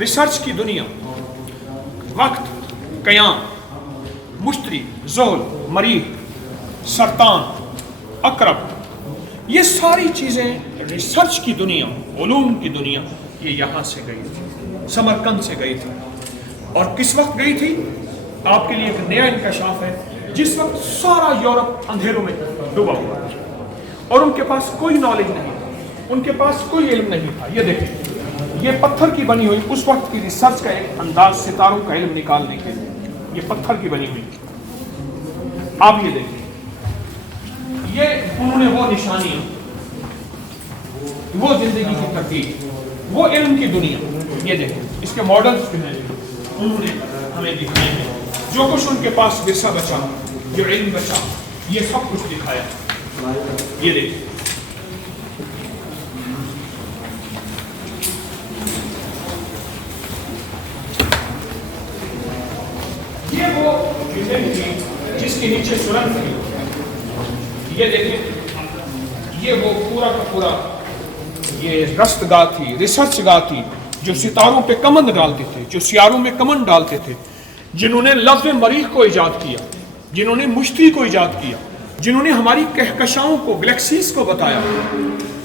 Research کی دنیا، وقت، قیام، مشتری، زحل، مریخ، سرطان، عقرب، یہ ساری چیزیں ریسرچ کی دنیا، علوم کی دنیا، یہ یہاں سے گئی تھی، ثمرقند سے گئی تھی. اور کس وقت گئی تھی؟ آپ کے لیے ایک نیا انکشاف ہے. جس وقت سارا یورپ اندھیروں میں ڈوبا ہوا ہے اور ان کے پاس کوئی نالج نہیں تھا، ان کے پاس کوئی علم نہیں تھا. یہ دیکھیں، یہ پتھر کی بنی ہوئی اس وقت کی ریسرچ کا ایک انداز، ستاروں کا علم نکالنے کے لیے یہ پتھر کی بنی ہوئی. آپ یہ دیکھیں، یہ انہوں نے وہ نشانیاں، وہ زندگی کی ترتیب، وہ علم کی دنیا، یہ دیکھیں اس کے ماڈلز جو ہیں انہوں نے ہمیں دکھائے ہیں. جو کچھ ان کے پاس ورثہ بچا، جو علم بچا، یہ سب کچھ دکھایا. یہ دیکھیں، یہ وہ چیزیں تھی جس کے نیچے سرنگ تھی. یہ دیکھیں، یہ وہ پورا کا پورا یہ رستگاہ تھی، ریسرچ گاہ تھی، جو ستاروں پہ کمند ڈالتے تھے، جو سیاروں میں کمند ڈالتے تھے، جنہوں نے لفظ مریخ کو ایجاد کیا، جنہوں نے مشتری کو ایجاد کیا، جنہوں نے ہماری کہکشاؤں کو، گلیکسیز کو بتایا.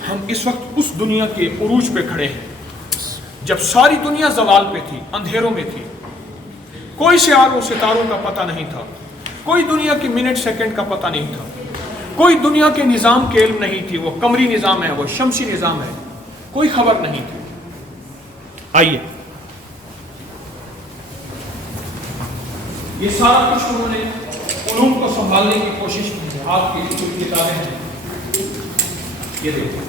ہم اس وقت اس دنیا کے عروج پہ کھڑے ہیں جب ساری دنیا زوال پہ تھی، اندھیروں میں تھی. کوئی سیاروں ستاروں کا پتہ نہیں تھا، کوئی دنیا کی منٹ سیکنڈ کا پتہ نہیں تھا، کوئی دنیا کے نظام کے علم نہیں تھی. وہ قمری نظام ہے، وہ شمسی نظام ہے، کوئی خبر نہیں تھی. آئیے، یہ سارا کچھ انہوں نے علوم کو سنبھالنے کی کوشش کی ہے. آپ کی کچھ کتابیں ہیں، یہ دیکھیں،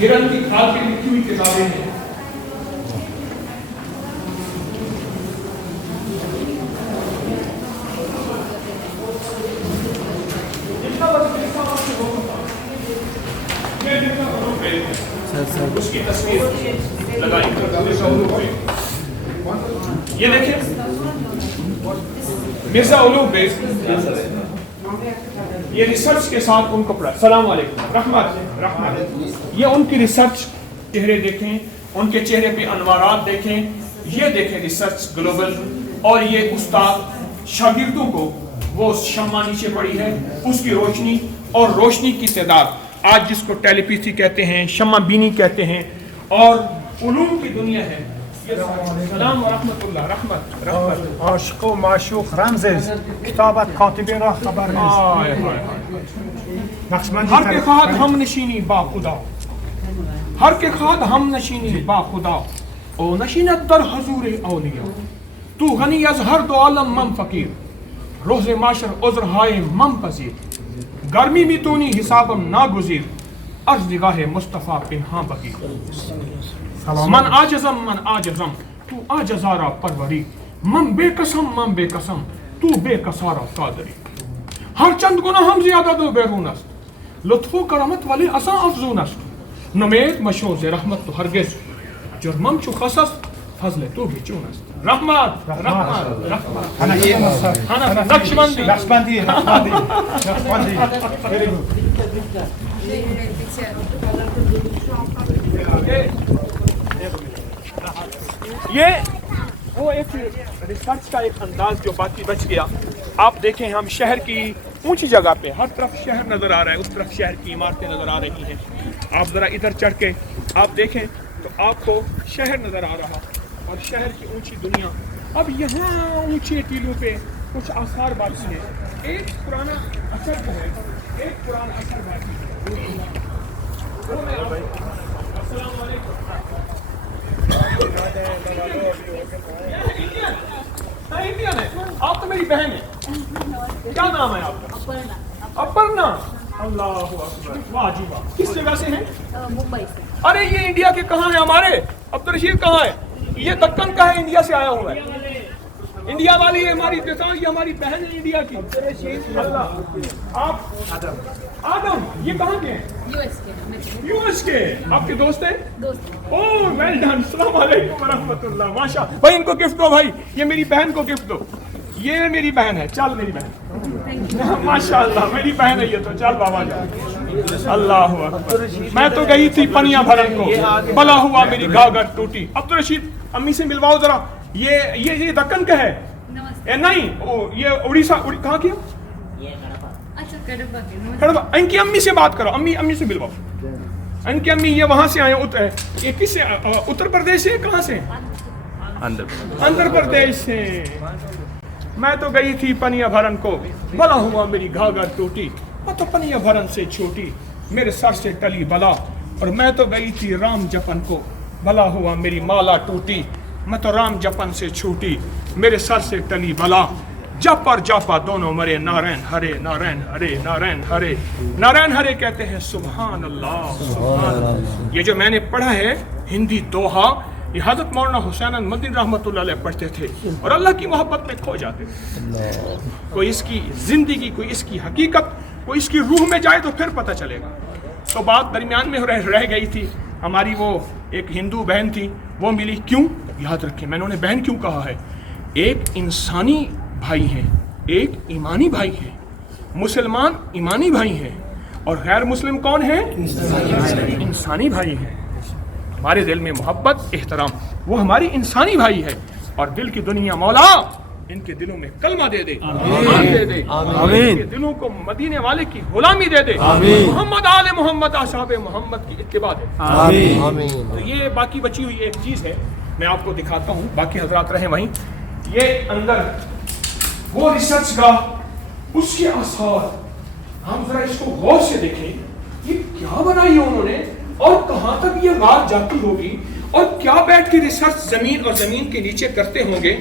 ہرن کی کھال کی لکھی ہوئی کتابیں ہیں. اس کی تصویر لگائی. یہ دیکھیں، مرزا علوم بیس، یہ ریسرچ کے ساتھ ان کو پڑھا. السلام علیکم، رحمت. یہ ان کی ریسرچ، چہرے دیکھیں، ان کے چہرے پہ انوارات دیکھیں. یہ دیکھیں ریسرچ گلوبل. اور یہ استاد شاگردوں کو وہ شمع نیچے پڑی ہے، اس کی روشنی، اور روشنی کی تعداد آج جس کو ٹیلیپیتھی کہتے ہیں، شمع بینی کہتے ہیں، اور علوم کی دنیا ہے. سلام ورحمت اللہ. رحمت. عاشق و معشوق رمزز کتابت کاتبه را خبر نیست. ہر کے خواہد ہم نشینی با خدا، ہر کے خواہد ہم نشینی با خدا، او نشینت در حضور اولیاء. تو غنی از ہر دو عالم من فقیر، روز معاشر عذر ہائے من پذیر. گرمی میتونی حسابم ناگزیر، عرض نگاہ مصطفیٰ پنہاں بگیر. من عاجزم تو عاجزارا پروری، من بے قسم تو بے قصارا قادری. ہر چند گناہ ہم زیادہ دو بیرون است، لطف و کرمت ولی اساں افزون است. نمید مشو ز رحمت تو ہرگز، جرمم چو خس است فضل تو بھی چون است. رحمت. نقشبندی. یہ وہ ایک ریسرچ کا ایک انداز جو باقی بچ گیا. آپ دیکھیں، ہم شہر کی اونچی جگہ پہ، ہر طرف شہر نظر آ رہا ہے، اس طرف شہر کی عمارتیں نظر آ رہی ہیں. آپ ذرا ادھر چڑھ کے آپ دیکھیں تو آپ کو شہر نظر آ رہا، اور شہر کی اونچی دنیا. اب یہاں اونچے ٹیلوں پہ کچھ آثار باقی ہیں. ایک پرانا اثر جو ہے، ایک پرانا اثر باقی ہے. السلام علیکم. انڈین ہے، آپ تو میری بہن ہیں. کیا نام ہے آپ کا؟ اپرنا. اللہ اکبر، واہ جی واہ. کس جگہ سے ہیں؟ ممبئی سے. ارے یہ انڈیا کے کہاں ہیں ہمارے؟ عبدالرشید کہاں ہے؟ یہ دکن کا ہے، انڈیا سے آیا ہوا ہے. انڈیا والی ہے ہماری کسان، یہ ہماری بہن ہے انڈیا کی. اللہ. آپ آدم، یہ کہاں کے ہیں؟ یو ایس کے. آپ کے دوست ہیں؟ اوہ ویل ڈن. السلام علیکم ورحمۃ اللہ. ماشاء بھائی، ان کو گفٹ دو بھائی، یہ میری بہن کو گفٹ دو. یہ میری بہن ہے. چل میری بہن، ماشاء اللہ میری بہن ہے یہ تو. چل بابا جان. اللہ اکبر. میں تو گئی تھی پنیا بھرن کو بلا ہوا میری گاگر ٹوٹی. عبدالرشید امی سے ملواؤ ذرا. یہ دکن کا ہے نہیں یہ اڑیسہ کہاں کی کڑبا. ان کی امی سے بات کرو. امی سے ملواؤ. ان کی امی یہ وہاں سے آئے یہ کس سے اتر پردیش سے کہاں سے آندھر پردیش سے. میں تو گئی تھی پنیا بھرن کو بلا ہوا میری گھاگر ٹوٹی. میں تو پنیا بھرن سے چھوٹی میرے سر سے ٹلی بلا. اور میں تو گئی تھی رام جپن کو بلا ہوا میری مالا ٹوٹی. میں تو رام جپن سے چھوٹی میرے سر سے ٹلی بلا. جپ اور جاپا دونوں مرے نارائن ہرے نارائن ہرے نارائن ہرے. نارائن ہرے کہتے ہیں سبحان اللہ سبحان اللہ. یہ جو میں نے پڑھا ہے ہندی دوہا یہ حضرت مولانا حسین احمد مدنی رحمۃ اللہ علیہ پڑھتے تھے اور اللہ کی محبت میں کھو جاتے تھے. کوئی اس کی زندگی کوئی اس کی حقیقت کوئی اس کی روح میں جائے تو پھر پتہ چلے گا. تو بات درمیان میں رہ گئی تھی. ہماری وہ ایک ہندو بہن تھی وہ ملی. کیوں یاد رکھیں میں نے بہن کیوں کہا ہے. ایک انسانی بھائی ہیں ایک ایمانی بھائی ہیں. مسلمان ایمانی بھائی ہیں اور غیر مسلم کون ہیں انسانی بھائی ہیں. ہمارے دل میں محبت احترام وہ ہماری انسانی بھائی ہے. اور دل کی دنیا مولا ان کے دلوں میں کلمہ دے دے ایمان دے دے ان کے دلوں کو مدینے والے کی غلامی دے دے. محمد آل محمد اصحاب محمد کی اتباع دے. تو یہ باقی بچی ہوئی ایک چیز ہے میں آپ کو دکھاتا ہوں. باقی حضرات رہیں وہیں. یہ اندر وہ ریسرچ کا اس کے آثار ہم ذرا اس کو غور سے دیکھیں. یہ کیا بنائی ہے انہوں نے اور کہاں تک یہ بات جاتی ہوگی اور کیا بیٹھ کے ریسرچ زمین اور زمین کے نیچے کرتے ہوں گے.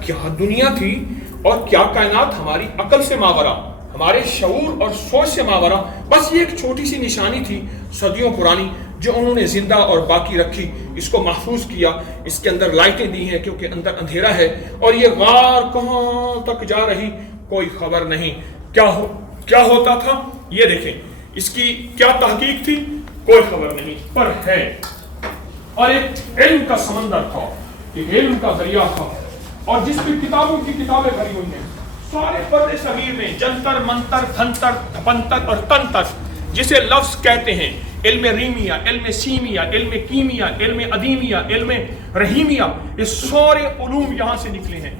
کیا دنیا تھی اور کیا کائنات ہماری عقل سے ماورا ہمارے شعور اور سوچ سے ماورا. بس یہ ایک چھوٹی سی نشانی تھی صدیوں پرانی جو انہوں نے زندہ اور باقی رکھی. اس کو محفوظ کیا. اس کے اندر لائٹیں دی ہیں کیونکہ اندر اندھیرا ہے اور یہ غار کہاں تک جا رہی کوئی خبر نہیں. کیا ہوتا تھا یہ دیکھیں. اس کی کیا تحقیق تھی کوئی خبر نہیں پر ہے. اور ایک علم کا سمندر تھا ایک علم کا دریا تھا اور جس میں کتابوں کی کتابیں بھری ہوئی ہیں. سارے پردے صغیر میں جنتر منتر دھنتر دھپنتر اور تنتر جسے لفظ کہتے ہیں. علم ریمیا علم سیمیا علم کیمیا علم ادیمیا علم رحیمیا یہ سارے علوم یہاں سے نکلے ہیں.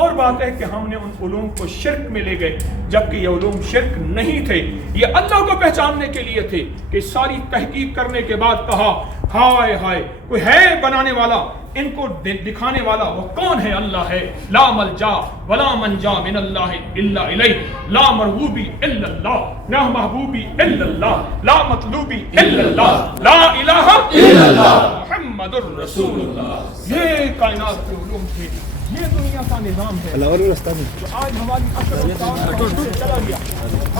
اور بات ہے کہ ہم نے ان علوم کو شرک میں لے گئے جبکہ یہ علوم شرک نہیں تھے. یہ اللہ کو پہچاننے کے لیے تھے کہ ساری تحقیق کرنے کے بعد کہا ہائے ہائے کوئی ہے بنانے والا ان کو دکھانے والا. وہ کون ہے اللہ ہے. لا ملجا ولا منجا من اللہ الا الیہ لا مرغوبی الا اللہ لا محبوبی الا اللہ لا مطلوبی الا اللہ لا الہ الا اللہ محمد الرسول اللہ. یہ کائنات کے علوم تھے. یہ دنیا کا نظام ہے جو آج ہماری عقل چلا گیا.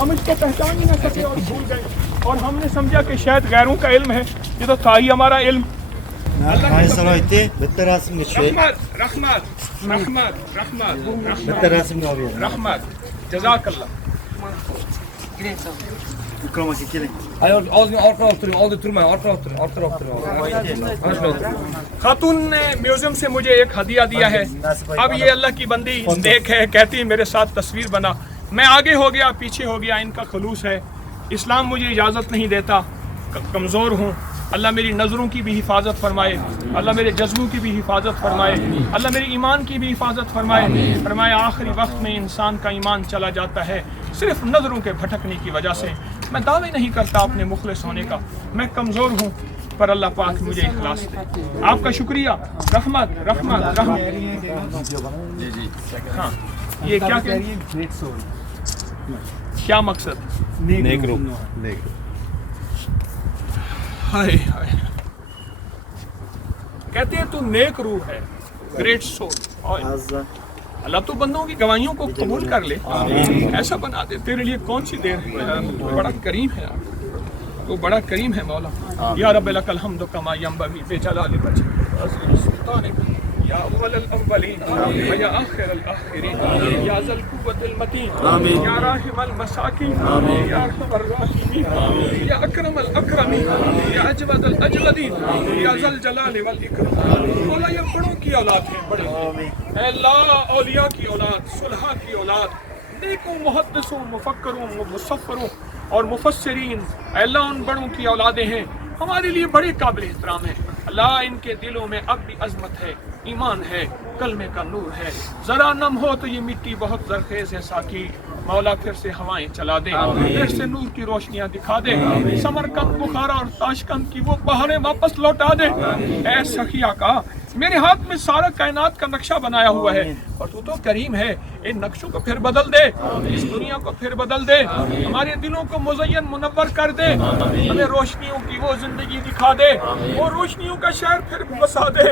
ہم اس کو پہچان ہی نہ سکے اور بھول گئے اور ہم نے سمجھا کہ شاید غیروں کا علم ہے. یہ تو تھا ہی ہمارا علم. رحمت رحمت رحمت رحمت رحمت جزاک اللہ. خاتون نے میوزیم سے مجھے ایک ہدیہ دیا ہے. اب یہ اللہ کی بندی دیکھ ہے کہتی ہے میرے ساتھ تصویر بنا. میں آگے ہو گیا پیچھے ہو گیا. ان کا خلوص ہے. اسلام مجھے اجازت نہیں دیتا. کمزور ہوں. اللہ میری نظروں کی بھی حفاظت فرمائے. اللہ میرے جذبوں کی بھی حفاظت فرمائے. اللہ میرے ایمان کی بھی حفاظت فرمائے. فرمائے آخری وقت میں انسان کا ایمان چلا جاتا ہے صرف نظروں کے بھٹکنے کی وجہ سے. میں دعوی نہیں کرتا اپنے مخلص ہونے کا. میں کمزور ہوں پر اللہ پاک مجھے اخلاص دے. آپ کا شکریہ. رحمت رحمت رحمت. ہاں یہ کیا مقصد نیک روح. ہائے ہائے کہتے ہیں تو نیک روح ہے گریٹ سول. اللہ تو بندوں کی گواہیوں کو قبول کر لے. ایسا بنا دے تیرے لیے کون سی دیر ہے. تو بڑا کریم ہے تو بڑا کریم ہے مولا. یا رب لک الحمد کما ینبغی بجلال وجهک سلطانک یا اول الاولین و یا آخر الاخرین یا ذا القوة المتین یا راحم المساکین یا ارحم الراحمین یا اکرم الاکرمین یا اجود الاجودین یا ذا الجلال والاکرام. مولا یہ بڑوں کی اولاد ہے بڑے. اے اللہ اولیاء کی اولاد صلحاء کی اولاد نیکوں محدثوں مفکروں مصفروں اور مفسرین اللہ ان بڑوں کی اولادیں ہیں، ہمارے لیے بڑے قابل احترام ہیں۔ اللہ ان کے دلوں میں اب بھی عظمت ہے، ایمان ہے، کلمے کا نور ہے۔ ذرا نم ہو تو یہ مٹی بہت زرخیز ہے ساقی، مولا پھر سے ہوائیں چلا دے، پھر سے نور کی روشنیاں دکھا دے، ثمرقند بخارا اور تاشقند کی وہ بہاریں واپس لوٹا دے۔ اے سخی آقا، میرے ہاتھ میں سارا کائنات کا نقشہ بنایا ہوا ہے، اور تو کریم ہے، ان نقشوں کو پھر بدل دے، اس دنیا کو پھر بدل دے، ہمارے دلوں کو مزین منور کر دے، ہمیں روشنیوں کی وہ زندگی دکھا دے، وہ روشنیوں کا شہر پھر بسا دے،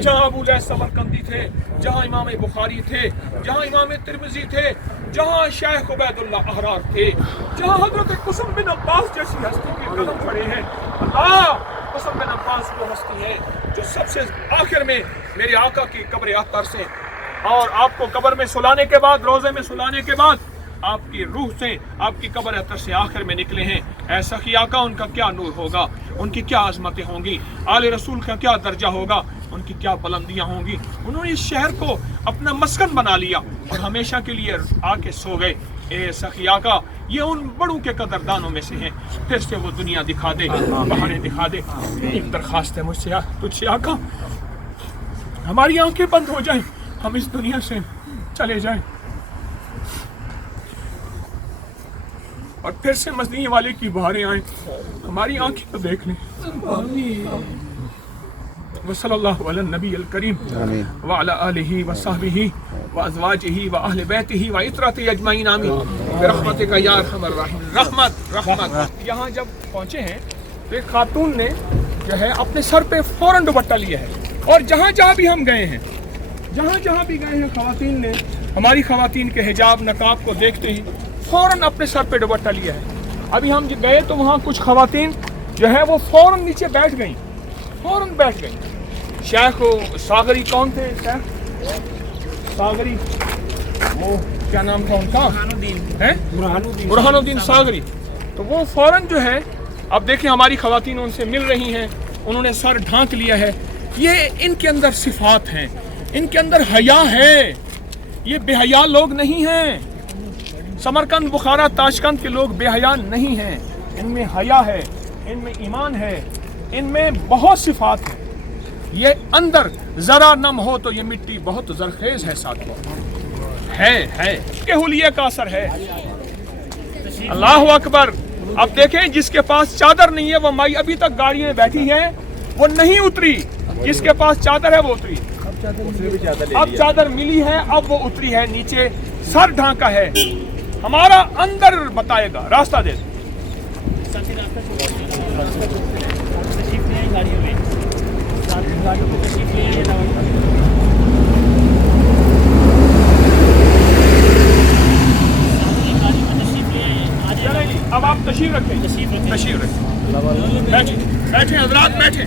جہاں ابو لہب ثمرقندی تھے، جہاں امام بخاری تھے، جہاں امام ترمذی تھے، جہاں شیخ عبید اللہ احرار تھے، جہاں حضرت قسم بن عباس جیسی ہستی کے قدم پڑے ہیں۔ اللہ، قسم بن عباس وہ ہستی ہے جو سب سے آخر میں میرے آقا کی قبر اطہر سے، اور آپ کو قبر میں سلانے کے بعد، روزے میں سلانے کے بعد آپ کی روح سے، آپ کی قبر اطہر سے آخر میں نکلے ہیں۔ ایسا کہ آقا، ان کا کیا نور ہوگا، ان کی کیا عظمتیں ہوں گی، آل رسول کا کیا درجہ ہوگا، ان کی کیا بلندیاں ہوں گی۔ انہوں نے اس شہر کو اپنا مسکن بنا لیا اور ہمیشہ کے لیے آ کے سو گئے۔ اے سخی آقا، یہ ان بڑوں کے قدردانوں میں سے ہیں، پھر سے وہ دنیا دکھا دے، بہاریں دکھا دے۔ ایک درخواست ہے مجھ سے تجھ سے آقا، ہماری آنکھیں بند ہو جائیں، ہم اس دنیا سے چلے جائیں، اور پھر سے مدینے والے کی بہاریں آئیں، ہماری آنکھیں تو دیکھ لیں۔ وصلی اللہ علی النبی الکریم وعلی آلہ وصحبہ وازواجہ واہل بیتہ وعترتہ اجمعین آمین برحمتک یا ارحم الراحمین۔ رحمت۔ یہاں جب پہنچے ہیں تو ایک خاتون نے جو ہے اپنے سر پہ فوراً دوپٹہ لیا ہے، اور جہاں جہاں بھی ہم گئے ہیں، جہاں جہاں بھی گئے ہیں، خواتین نے، ہماری خواتین کے حجاب نقاب کو دیکھتے ہی فوراً اپنے سر پہ دوپٹہ لیا ہے۔ ابھی ہم گئے تو وہاں کچھ خواتین جو ہے وہ فوراً نیچے بیٹھ گئیں، فوراً بیٹھ گئیں۔ شیخ ساغری کون تھے؟ شیخ ساغری، وہ کیا نام تھا ان کا؟ برہان الدین ساغری۔ تو وہ فوراً جو ہے، اب دیکھیں ہماری خواتین ان سے مل رہی ہیں، انہوں نے سر ڈھانک لیا ہے۔ یہ ان کے اندر صفات ہیں، ان کے اندر حیا ہے، یہ بے حیا لوگ نہیں ہیں۔ ثمرقند بخارا تاشقند کے لوگ بے حیا نہیں ہیں، ان میں حیا ہے، ان میں ایمان ہے، ان میں بہت صفات ہیں۔ یہ اندر ذرا نم ہو تو یہ مٹی بہت زرخیز ہے ساتھیوں، ہے کہ حلیے کا اثر ہے۔ اللہ اکبر۔ اب دیکھیں، جس کے پاس چادر نہیں ہے وہ مائی ابھی تک گاڑی میں بیٹھی ہے، وہ نہیں اتری، جس کے پاس چادر ہے وہ اتری، اب چادر ملی ہے، اب وہ اتری ہے نیچے، سر ڈھانکا ہے۔ ہمارا اندر بتائے گا، راستہ دے دے۔ اب آپ تشریف رکھیں، تشریف رکھیں، بیٹھیں حضرات، بیٹھیں۔